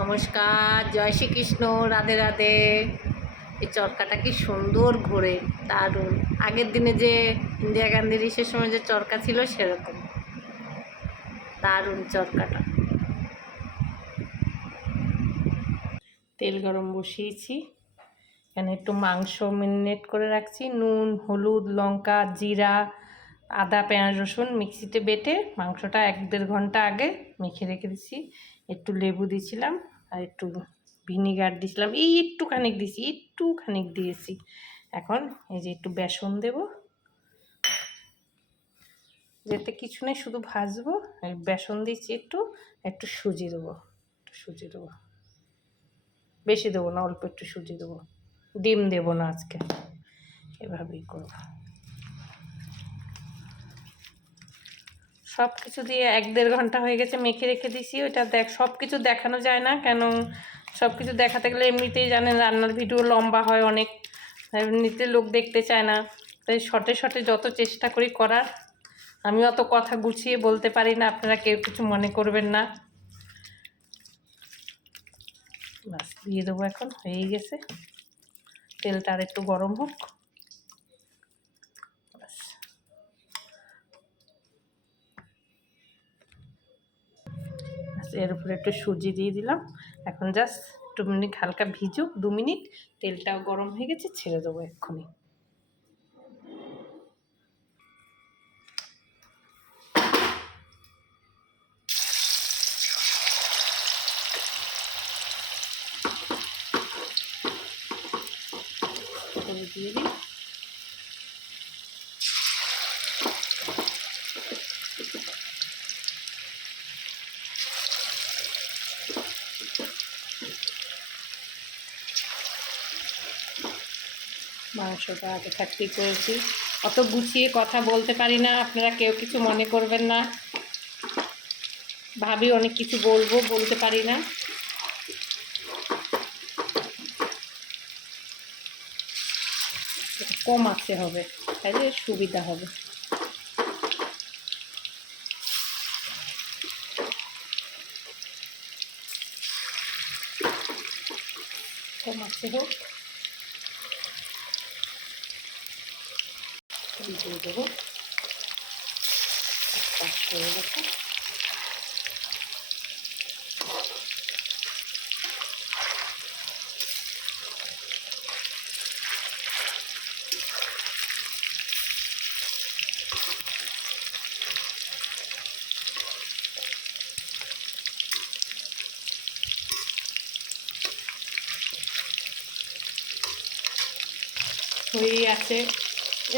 নমস্কার, জয় শ্রীকৃষ্ণ, রাধে রাধে। এই চরকাটা কি সুন্দর ঘোরে, দারুণ। আগের দিনে যে ইন্দিরা গান্ধীর ইসের সময় যে চরকা ছিল সেরকম দারুণ চরকাটা। তেল গরম বসিয়েছি, এখানে একটু মাংস ম্যারিনেট করে রাখছি। নুন, হলুদ, লঙ্কা, জিরা, আদা, পেঁয়াজ, রসুন মিক্সিতে বেটে মাংসটা 1-1.5 ঘন্টা আগে মেখে রেখে দিচ্ছি। একটু লেবু দিয়েছিলাম আর একটু ভিনিগার দিয়েছিলাম, একটুখানি দিয়েছি। এখন এই যে একটু বেসন দেব, যেতে কিছু নেই, শুধু ভাজবো। বেসন দিচ্ছি, একটু সুজি দেবো, বেশি দেবো না, অল্প একটু সুজি দেবো। ডিম দেবো না আজকে, এভাবেই করবো। সব কিছু দিয়ে 1-1.5 ঘন্টা হয়ে গেছে মেখে রেখে দিছি। ওইটা সব কিছু দেখানো যায় না, কেন সব কিছু দেখাতে গেলে এমনিতেই জানেন রান্নার ভিডিও লম্বা হয় অনেক, এমনিতে লোক দেখতে চায় না। তাই শর্টে শর্টে যত চেষ্টা করি করার। আমি অত কথা গুছিয়ে বলতে পারি না, আপনারা কেউ কিছু মনে করবেন না। বাস দিয়ে দেবো, এখন হয়েই গেছে। তেলটা আর একটু গরম হোক। বাস, এর উপরে একটু সুজি দিয়ে দিলাম। এখন জাস্ট 2 মিনিট হালকা ভিজুক, 2 মিনিট। তেলটাও গরম হয়ে গেছে, ছেড়ে দেবো এক্ষুনি। দিয়ে দিই। মাংসটা আগে থাকতেই করেছি, অত গুছিয়ে কথা বলতে পারি না, আপনারা কেউ কিছু মনে করবেন না। ভাবি অনেক কিছু বলতে পারি না। কম আছে হবে, তাহলে সুবিধা হবে। কম আছে হোক, দিয়ে দেবো। হয়ে গেছে। হয়েই আছে।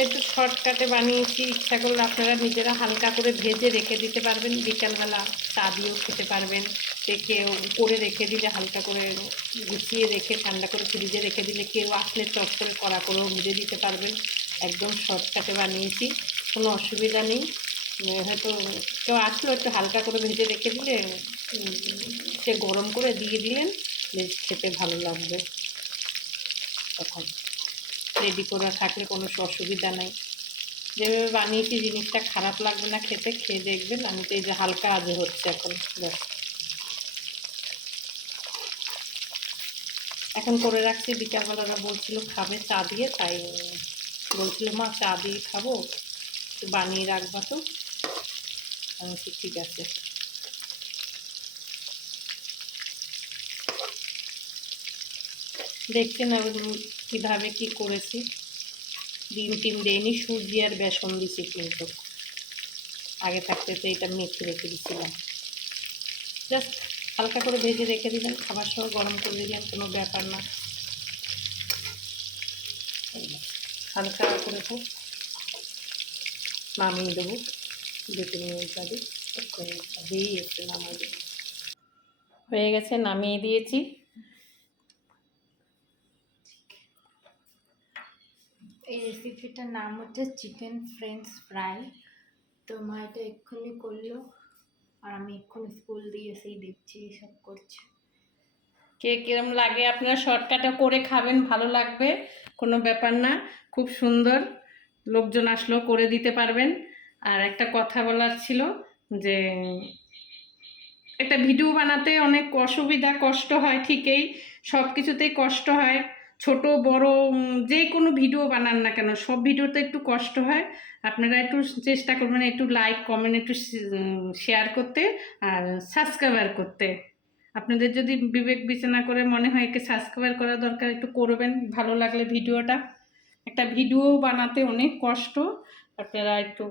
একটু শর্টকাটে বানিয়েছি, ইচ্ছা করলে আপনারা নিজেরা হালকা করে ভেজে রেখে দিতে পারবেন, বিকালবেলা চা দিয়েও খেতে পারবেন। করে রেখে দিলে, হালকা করে গুছিয়ে রেখে ঠান্ডা করে ফ্রিজে রেখে দিলে কেউ আসলে চট করে কড়া করেও ভেজে দিতে পারবেন। একদম শর্টকাটে বানিয়েছি, কোনো অসুবিধা নেই। হয়তো কেউ আসলো, একটু হালকা করে ভেজে রেখে দিলে সে গরম করে দিয়ে দিলেন, বেশ খেতে ভালো লাগবে। তখন রেডি করা থাকলে কোনো অসুবিধা নাই। যেভাবে বানিয়েছি জিনিসটা খারাপ লাগবে না খেতে, খেয়ে দেখবেন। আমি তো এই যে হালকা আজে হচ্ছে এখন। ব্যাস, এখন করে রাখছি। বিকালবেলারা বলছিল খাবে চা দিয়ে, তাই বলছিল মা চা দিয়ে খাবো, একটু বানিয়ে রাখবা তো। আমি ঠিক আছে। দেখছেন আমি কীভাবে কি করেছি। ডিম টিম দেয়নি, সুজি আর বেসন দিছি, কিন্তু আগে থাকতে তো এটা মেখে রেখে দিচ্ছিলাম। জাস্ট হালকা করে ভেজে রেখে দিলেন, খাবার সময় গরম করে দিলেন, কোনো ব্যাপার না। হালকা করে হোক, নামিয়ে দেবো। 2-3 মিনিট বাদে হয়েই এসে নামিয়ে দেবো। হয়ে গেছে, নামিয়ে দিয়েছি। এই রেসিপিটার নাম হচ্ছে চিকেন ফ্রেঞ্চ ফ্রাই। তো মা এটা এক্ষুনি করলো, আর আমি এক্ষুনি স্কুল দিয়ে এসেই দেখছি এইসব করছে। কে কিরম লাগে, আপনারা শর্টকাটে করে খাবেন, ভালো লাগবে, কোনো ব্যাপার না। খুব সুন্দর, লোকজন আসলেও করে দিতে পারবেন। আর একটা কথা বলার ছিল, যে একটা ভিডিও বানাতে অনেক অসুবিধা কষ্ট হয়, ঠিকই সব কিছুতেই কষ্ট হয়, ছোট বড় যে কোনো ভিডিও বানান না কেন সব ভিডিওতে একটু কষ্ট হয়। আপনারা একটু চেষ্টা করবেন একটু লাইক কমেন্ট একটু শেয়ার করতে আর সাবস্ক্রাইবার করতে। আপনাদের যদি বিবেক বিবেচনা করে মনে হয় একে সাবস্ক্রাইব করা দরকার একটু করবেন, ভালো লাগলে ভিডিওটা। একটা ভিডিও বানাতে অনেক কষ্ট, আপনারা একটু